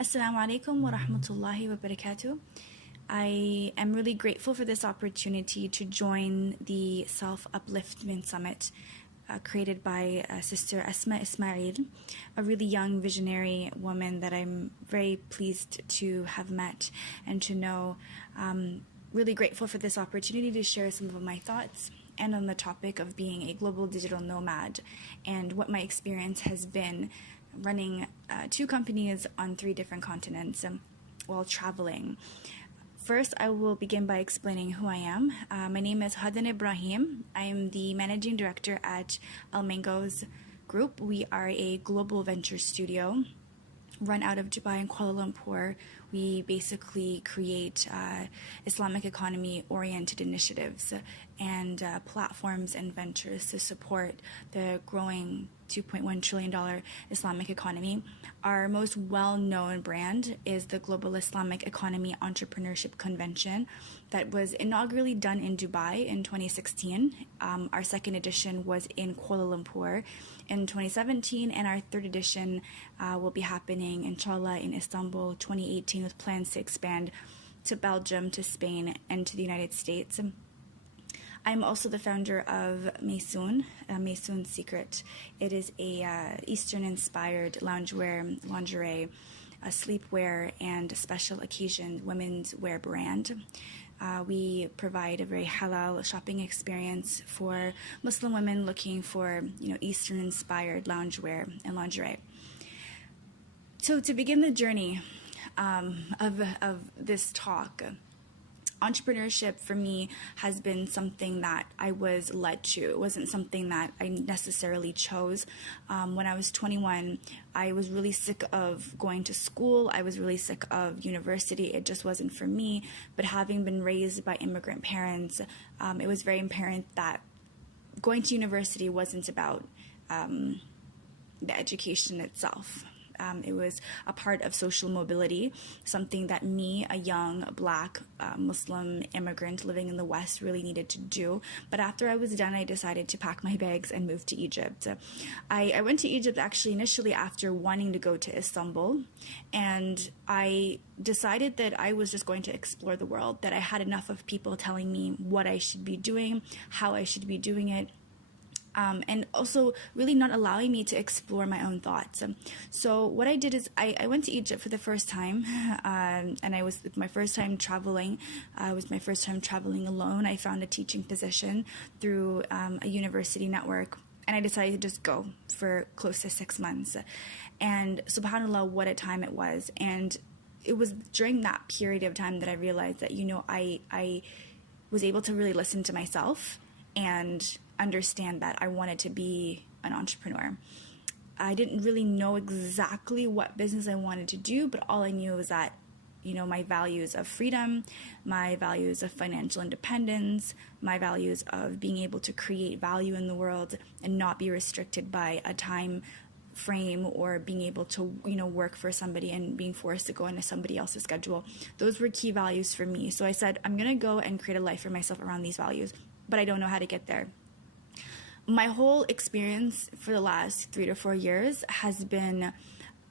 Assalamu alaikum wa rahmatullahi wa barakatuh. I am really grateful for this opportunity to join the Self Upliftment Summit created by Sister Asma Ismail, a really young visionary woman that I'm very pleased to have met and to know. Really grateful for this opportunity to share some of my thoughts and on the topic of being a global digital nomad and what my experience has been running two companies on three different continents while traveling. First, I will begin by explaining who I am. My name is Hodan Ibrahim. I am the managing director at Al Mango's Group. We are a global venture studio run out of Dubai and Kuala Lumpur. We basically create Islamic economy oriented initiatives and platforms and ventures to support the growing $2.1 trillion Islamic economy. Our most well-known brand is the Global Islamic Economy Entrepreneurship Convention that was inaugurally done in Dubai in 2016. Our second edition was in Kuala Lumpur in 2017, and our third edition will be happening, inshallah, in Istanbul 2018, with plans to expand to Belgium, to Spain, and to the United States. I'm also the founder of Maysoon Secret. It is a Eastern-inspired loungewear, lingerie, sleepwear, and special occasion women's wear brand. We provide a very halal shopping experience for Muslim women looking for, Eastern-inspired loungewear and lingerie. So to begin the journey of this talk, entrepreneurship for me has been something that I was led to. It wasn't something that I necessarily chose. When I was 21, I was really sick of going to school. I was really sick of university. It just wasn't for me. But having been raised by immigrant parents, it was very apparent that going to university wasn't about the education itself. It was a part of social mobility, something that me, a young Black Muslim immigrant living in the West, really needed to do. But after I was done, I decided to pack my bags and move to Egypt. I went to Egypt actually initially after wanting to go to Istanbul, and I decided that I was just going to explore the world, that I had enough of people telling me what I should be doing, how I should be doing it. And also really not allowing me to explore my own thoughts. So what I did is I went to Egypt for the first time, and I was my first time traveling. It was my first time traveling alone. I found a teaching position through a university network, and I decided to just go for close to 6 months. And subhanAllah, what a time it was. And it was during that period of time that I realized that, I was able to really listen to myself and understand that I wanted to be an entrepreneur. I didn't really know exactly what business I wanted to do, but all I knew was that, my values of freedom, my values of financial independence, my values of being able to create value in the world and not be restricted by a time frame or being able to, work for somebody and being forced to go into somebody else's schedule. Those were key values for me. So I said, I'm going to go and create a life for myself around these values, but I don't know how to get there. My whole experience for the last 3 to 4 years has been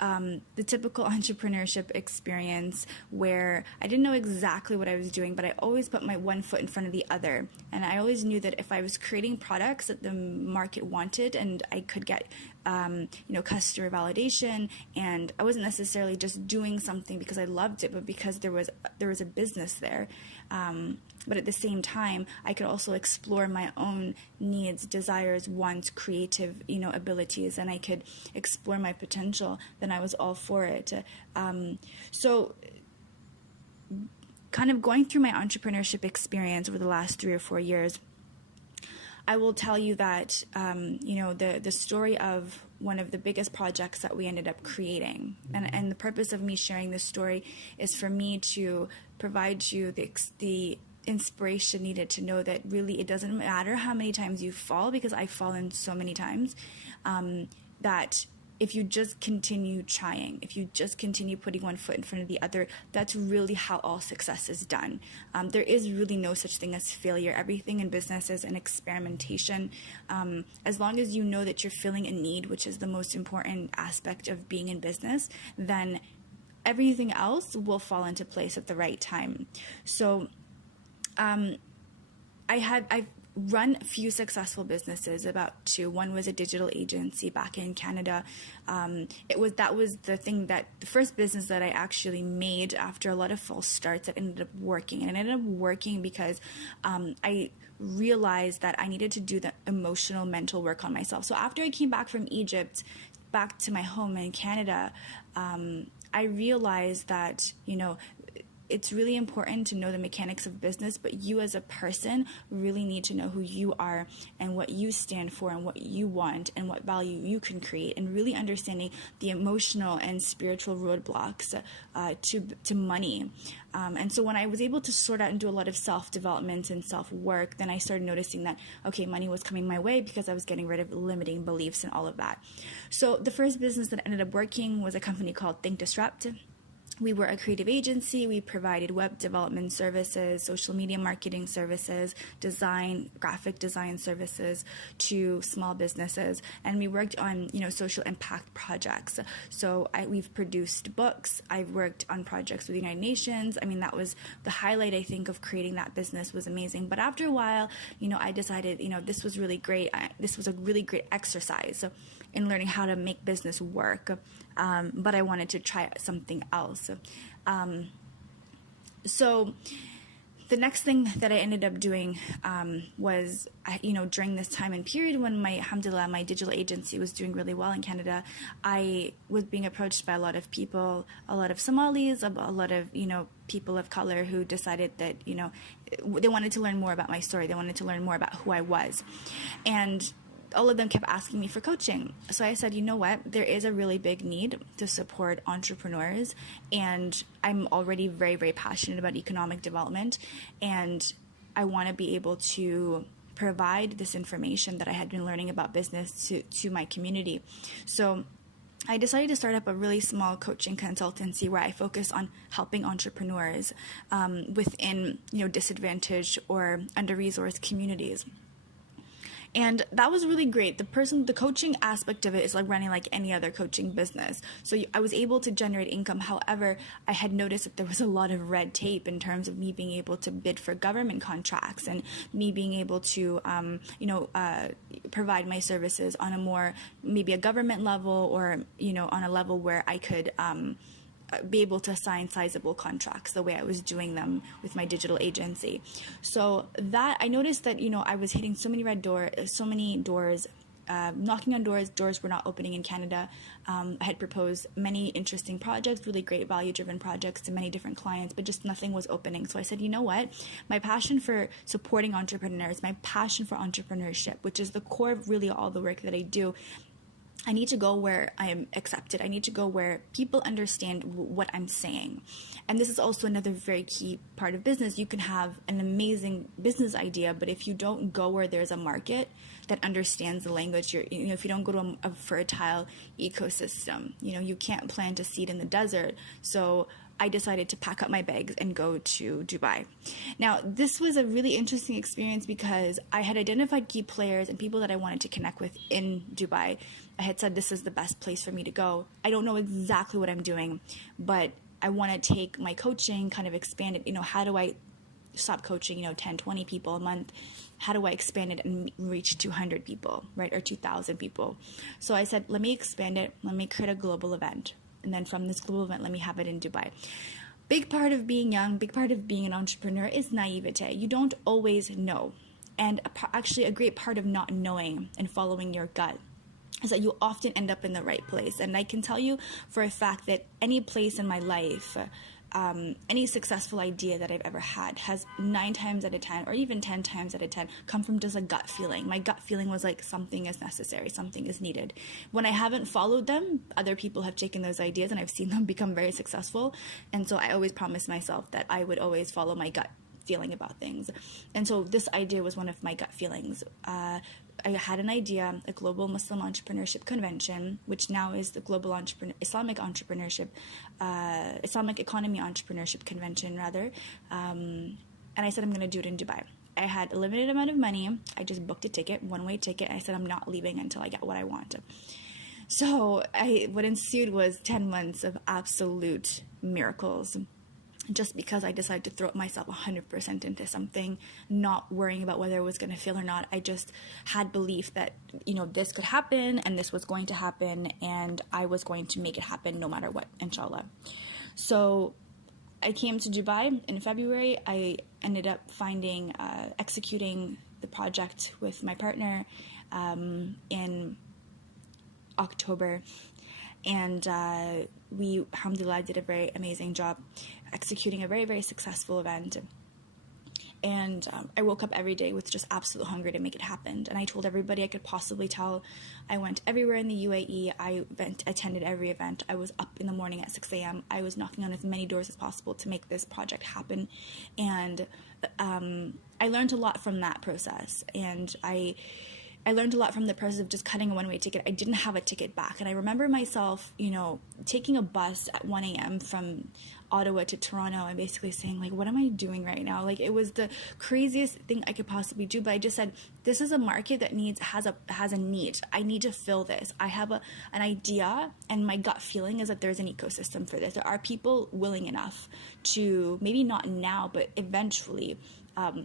the typical entrepreneurship experience where I didn't know exactly what I was doing, but I always put my one foot in front of the other. And I always knew that if I was creating products that the market wanted and I could get, customer validation, and I wasn't necessarily just doing something because I loved it, but because there was a business there. But at the same time, I could also explore my own needs, desires, wants, creative, abilities, and I could explore my potential. Then I was all for it. So kind of going through my entrepreneurship experience over the last 3 or 4 years, I will tell you that, the story of one of the biggest projects that we ended up creating, and the purpose of me sharing this story is for me to provide you the inspiration needed to know that really it doesn't matter how many times you fall, because I've fallen so many times, that if you just continue trying, if you just continue putting one foot in front of the other, that's really how all success is done. There is really no such thing as failure. Everything in business is an experimentation. As long as you know that you're filling a need, which is the most important aspect of being in business, then everything else will fall into place at the right time. So I've run a few successful businesses, about two. One was a digital agency back in Canada. That was the first business that I actually made after a lot of false starts that ended up working. And it ended up working because I realized that I needed to do the emotional, mental work on myself. So after I came back from Egypt, back to my home in Canada, I realized that, it's really important to know the mechanics of business, but you as a person really need to know who you are and what you stand for and what you want and what value you can create, and really understanding the emotional and spiritual roadblocks to money. And so when I was able to sort out and do a lot of self-development and self-work, then I started noticing that, okay, money was coming my way because I was getting rid of limiting beliefs and all of that. So the first business that ended up working was a company called Think Disrupt. We were a creative agency. We provided web development services, social media marketing services, graphic design services to small businesses. And we worked on, social impact projects. So we've produced books. I've worked on projects with the United Nations. I mean, that was the highlight, I think, of creating that business. Was amazing. But after a while, I decided, this was really great. This was a really great exercise in learning how to make business work. But I wanted to try something else. So the next thing that I ended up doing was, during this time and period when alhamdulillah, my digital agency was doing really well in Canada, I was being approached by a lot of people, a lot of Somalis, a lot of, people of color who decided that, they wanted to learn more about my story. They wanted to learn more about who I was. And all of them kept asking me for coaching. So I said, you know what, there is a really big need to support entrepreneurs, and I'm already very, very passionate about economic development, and I want to be able to provide this information that I had been learning about business to my community. So I decided to start up a really small coaching consultancy where I focus on helping entrepreneurs within, disadvantaged or under-resourced communities. And that was really great. The coaching aspect of it is like running like any other coaching business. So I was able to generate income. However, I had noticed that there was a lot of red tape in terms of me being able to bid for government contracts and me being able to, provide my services on a more, maybe a government level or, on a level where I could, be able to sign sizable contracts the way I was doing them with my digital agency. So that I noticed that, I was hitting so many doors, knocking on doors were not opening in Canada. I had proposed many interesting projects, really great value-driven projects to many different clients, but just nothing was opening. So I said, you know what? My passion for supporting entrepreneurs, my passion for entrepreneurship, which is the core of really all the work that I do, I need to go where I am accepted. I need to go where people understand what I'm saying. And this is also another very key part of business. You can have an amazing business idea, but if you don't go where there's a market that understands the language, if you don't go to a fertile ecosystem, you can't plant a seed in the desert. So I decided to pack up my bags and go to Dubai. Now, this was a really interesting experience because I had identified key players and people that I wanted to connect with in Dubai. I had said this is the best place for me to go. I don't know exactly what I'm doing, but I want to take my coaching, kind of expand it. How do I stop coaching, 10, 20 people a month? How do I expand it and reach 200 people, right? Or 2,000 people? So I said, let me expand it. Let me create a global event. And then from this global event, let me have it in Dubai. Big part of being young, big part of being an entrepreneur is naivete. You don't always know. And actually a great part of not knowing and following your gut is that you often end up in the right place. And I can tell you for a fact that any place in my life, any successful idea that I've ever had has 9 times out of 10 or even 10 times out of 10 come from just a gut feeling. My gut feeling was like something is necessary, something is needed. When I haven't followed them, other people have taken those ideas and I've seen them become very successful. And so I always promised myself that I would always follow my gut feeling about things. And so this idea was one of my gut feelings. I had an idea, a global Muslim entrepreneurship convention, which now is the global Islamic economy entrepreneurship convention, rather. And I said, I'm going to do it in Dubai. I had a limited amount of money. I just booked a ticket, one-way ticket. I said, I'm not leaving until I get what I want. So what ensued was 10 months of absolute miracles, just because I decided to throw myself 100% into something, not worrying about whether it was going to fail or not. I just had belief that, this could happen and this was going to happen and I was going to make it happen no matter what, inshallah. So I came to Dubai in February. I ended up executing the project with my partner in October. And we, alhamdulillah, did a very amazing job executing a very, very successful event. And I woke up every day with just absolute hunger to make it happen. And I told everybody I could possibly tell. I went everywhere in the UAE. I attended every event. I was up in the morning at 6 a.m. I was knocking on as many doors as possible to make this project happen. And I learned a lot from that process. And I learned a lot from the process of just cutting a one-way ticket. I didn't have a ticket back. And I remember myself, taking a bus at 1 a.m. from Ottawa to Toronto and basically saying, like, what am I doing right now? Like, it was the craziest thing I could possibly do. But I just said, this is a market that has a need. I need to fill this. I have an idea, and my gut feeling is that there's an ecosystem for this. There are people willing enough to, maybe not now, but eventually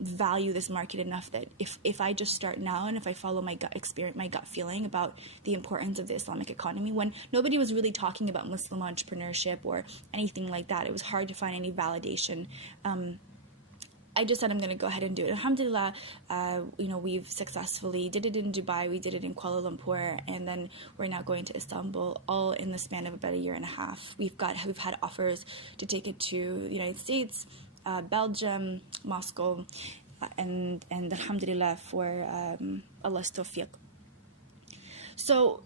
value this market enough that if I just start now and if I follow my gut experience, my gut feeling about the importance of the Islamic economy, when nobody was really talking about Muslim entrepreneurship or anything like that, it was hard to find any validation. I just said I'm going to go ahead and do it. Alhamdulillah, we've successfully did it in Dubai, we did it in Kuala Lumpur, and then we're now going to Istanbul, all in the span of about a year and a half. We've had offers to take it to the United States, Belgium, Moscow, and alhamdulillah for Allah's tawfiq. So,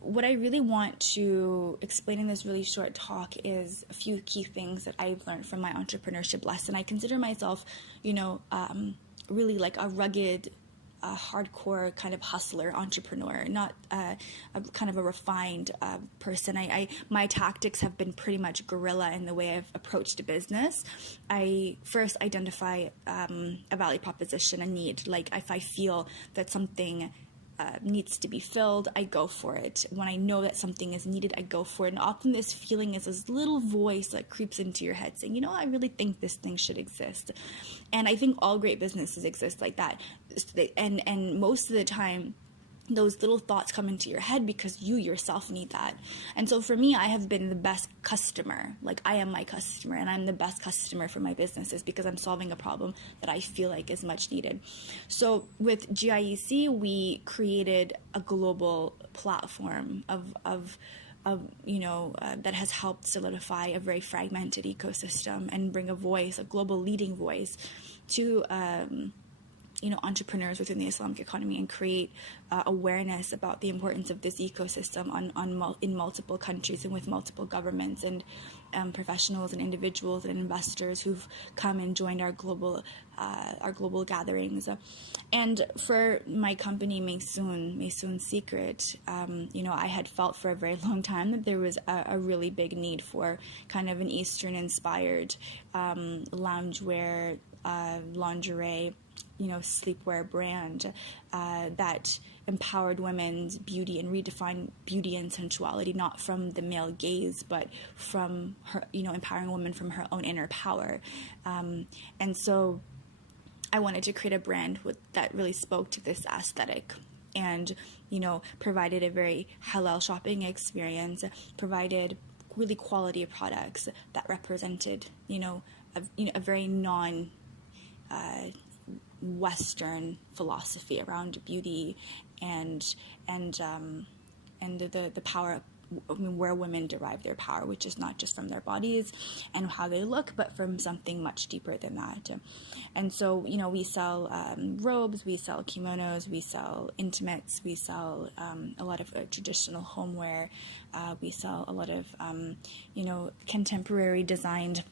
what I really want to explain in this really short talk is a few key things that I've learned from my entrepreneurship lesson. I consider myself, really like a rugged, hardcore kind of hustler, entrepreneur, not a kind of a refined person. My tactics have been pretty much guerrilla in the way I've approached a business. I first identify a value proposition, a need. Like, if I feel that something needs to be filled, I go for it. When I know that something is needed, I go for it. And often this feeling is this little voice that creeps into your head saying, I really think this thing should exist. And I think all great businesses exist like that. And most of the time, those little thoughts come into your head because you yourself need that. And so for me, I have been the best customer. Like, I am my customer, and I'm the best customer for my businesses because I'm solving a problem that I feel like is much needed. So with GIEC, we created a global platform that has helped solidify a very fragmented ecosystem and bring a global leading voice to entrepreneurs within the Islamic economy, and create awareness about the importance of this ecosystem in multiple countries and with multiple governments and professionals and individuals and investors who've come and joined our global gatherings. And for my company, Maysoon Secret, I had felt for a very long time that there was a really big need for kind of an Eastern-inspired loungewear, lingerie, sleepwear brand that empowered women's beauty and redefined beauty and sensuality, not from the male gaze, but from her, empowering a woman from her own inner power. And so I wanted to create a brand that really spoke to this aesthetic and, provided a very halal shopping experience, provided really quality products that represented, a very Western philosophy around beauty and the power, where women derive their power, which is not just from their bodies and how they look, but from something much deeper than that. And so, we sell robes, we sell kimonos, we sell intimates, we sell a lot of traditional homeware, we sell a lot of, contemporary designed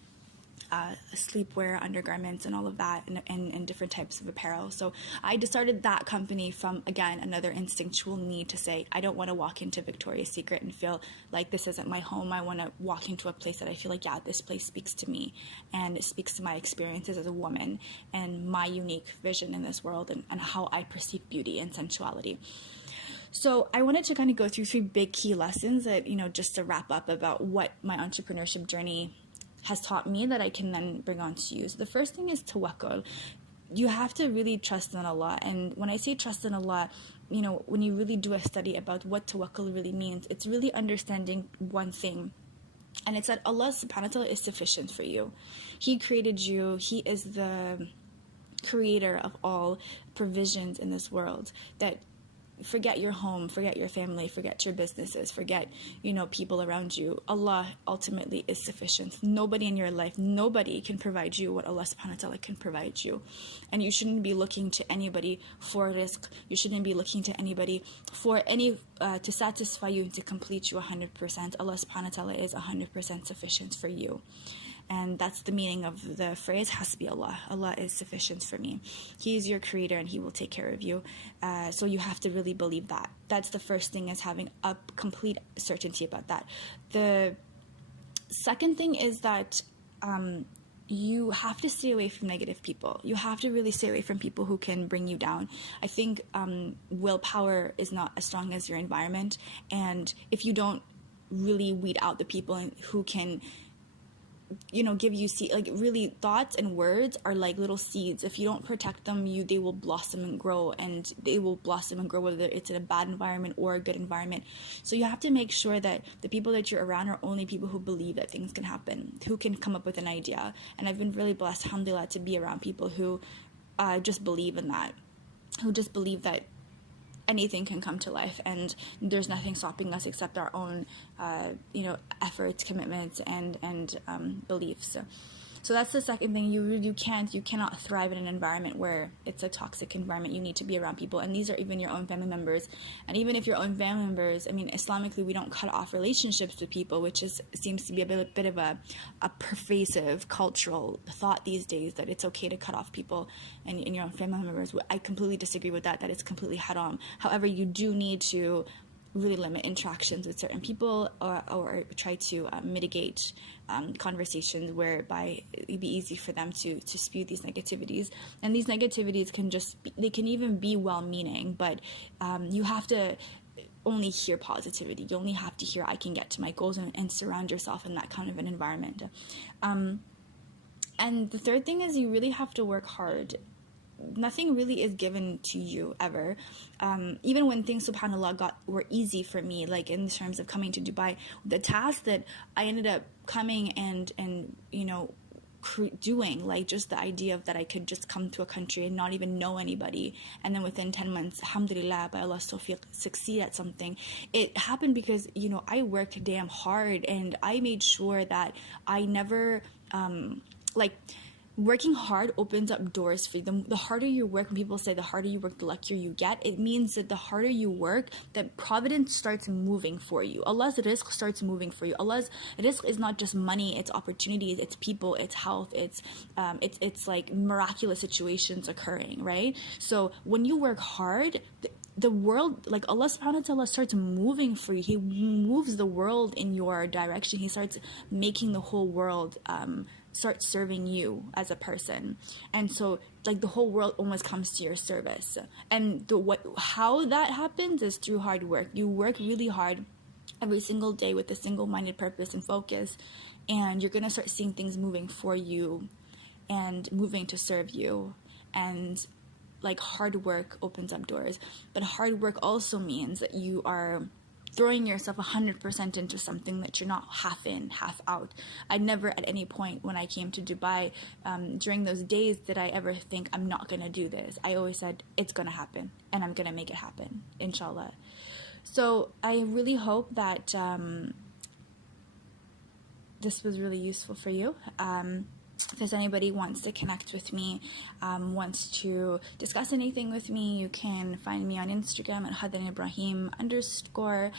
sleepwear, undergarments, and all of that, and different types of apparel. So I started that company from, again, another instinctual need to say, I don't want to walk into Victoria's Secret and feel like this isn't my home. I want to walk into a place that I feel like, yeah, this place speaks to me, and it speaks to my experiences as a woman and my unique vision in this world and how I perceive beauty and sensuality. So I wanted to kind of go through 3 big key lessons that, just to wrap up about what my entrepreneurship journey has taught me that I can then bring on to you. So the first thing is tawakkul. You have to really trust in Allah. And when I say trust in Allah, when you really do a study about what tawakkul really means, it's really understanding one thing. And it's that Allah subhanahu wa ta'ala is sufficient for you. He created you. He is the creator of all provisions in this world. That forget your home, forget your family, forget your businesses, forget, people around you. Allah ultimately is sufficient. Nobody in your life, nobody can provide you what Allah subhanahu wa ta'ala can provide you. And you shouldn't be looking to anybody for rizq. You shouldn't be looking to anybody for to satisfy you and to complete you 100%. Allah subhanahu wa ta'ala is 100% sufficient for you. And that's the meaning of the phrase, Hasbi Allah. Allah is sufficient for me. He is your creator and He will take care of you. So you have to really believe that. That's the first thing, is having a complete certainty about that. The second thing is that you have to stay away from negative people. You have to really stay away from people who can bring you down. I think willpower is not as strong as your environment. And if you don't really weed out the people who can give you really, thoughts and words are like little seeds. If you don't protect them, they will blossom and grow, and they will blossom and grow whether it's in a bad environment or a good environment. So you have to make sure that the people that you're around are only people who believe that things can happen, who can come up with an idea. And I've been really blessed, alhamdulillah, to be around people who just believe in that, who just believe that anything can come to life, and there's nothing stopping us except our own, efforts, commitments, and beliefs. So that's the second thing. You cannot thrive in an environment where it's a toxic environment. You need to be around people, and these are even your own family members. And even if your own family members, Islamically, we don't cut off relationships with people, which seems to be a bit of a pervasive cultural thought these days, that it's okay to cut off people and your own family members. I completely disagree with that it's completely haram. However, you do need to really limit interactions with certain people, or try to mitigate conversations whereby it'd be easy for them to spew these negativities. And these negativities they can even be well-meaning, but you have to only hear positivity. You only have to hear, I can get to my goals, and surround yourself in that kind of an environment. And the third thing is, you really have to work hard. Nothing really is given to you ever. Even when things, subhanAllah, were easy for me, like in terms of coming to Dubai, the task that I ended up coming and doing, like just the idea of that I could just come to a country and not even know anybody, and then within 10 months, alhamdulillah, by Allah's tawfiq, succeed at something. It happened because I worked damn hard, and I made sure that I never working hard opens up doors for you. The harder you work, when people say the harder you work, the luckier you get, it means that the harder you work, that providence starts moving for you. Allah's rizq starts moving for you. Allah's rizq is not just money, it's opportunities, it's people, it's health, it's like miraculous situations occurring, right? So when you work hard, the world, like Allah subhanahu wa ta'ala, starts moving for you. He moves the world in your direction. He starts making the whole world start serving you as a person. And so like the whole world almost comes to your service. And how that happens is through hard work. You work really hard every single day with a single-minded purpose and focus, and you're going to start seeing things moving for you and moving to serve you. And like hard work opens up doors, but hard work also means that you are throwing yourself 100% into something that you're not half in, half out. I never at any point when I came to Dubai, during those days, did I ever think I'm not going to do this. I always said it's going to happen, and I'm going to make it happen, inshallah. So I really hope that this was really useful for you. If there's anybody wants to connect with me, wants to discuss anything with me, you can find me on Instagram at Hodan Ibrahim _.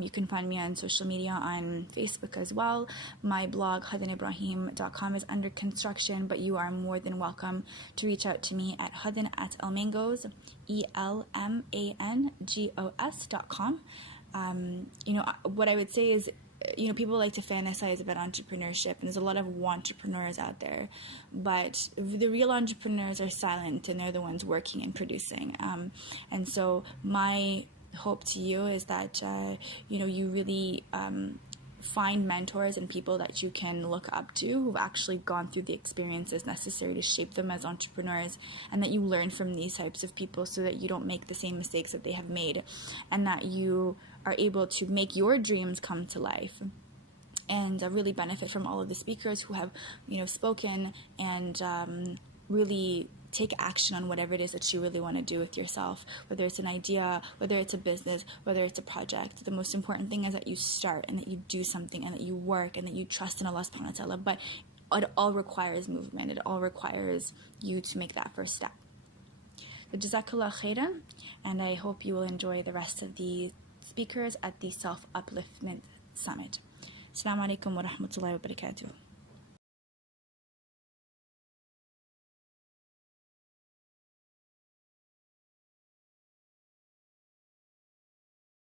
You can find me on social media on Facebook as well. My blog, hodanibrahim.com, is under construction, but you are more than welcome to reach out to me at hodan@elmangos, ELMANGOS.com. What I would say is, people like to fantasize about entrepreneurship, and there's a lot of entrepreneurs out there, but the real entrepreneurs are silent, and they're the ones working and producing. And so my hope to you is that, you really find mentors and people that you can look up to who've actually gone through the experiences necessary to shape them as entrepreneurs, and that you learn from these types of people so that you don't make the same mistakes that they have made, and that you are able to make your dreams come to life, and really benefit from all of the speakers who have, spoken, and really take action on whatever it is that you really want to do with yourself, whether it's an idea, whether it's a business, whether it's a project. The most important thing is that you start and that you do something and that you work and that you trust in Allah subhanahu wa ta'ala. But it all requires movement. It all requires you to make that first step. So Jazakallah khairan, and I hope you will enjoy the rest of the speakers at the Self-Upliftment Summit. Assalamu alaikum wa rahmatullahi wa barakatuh.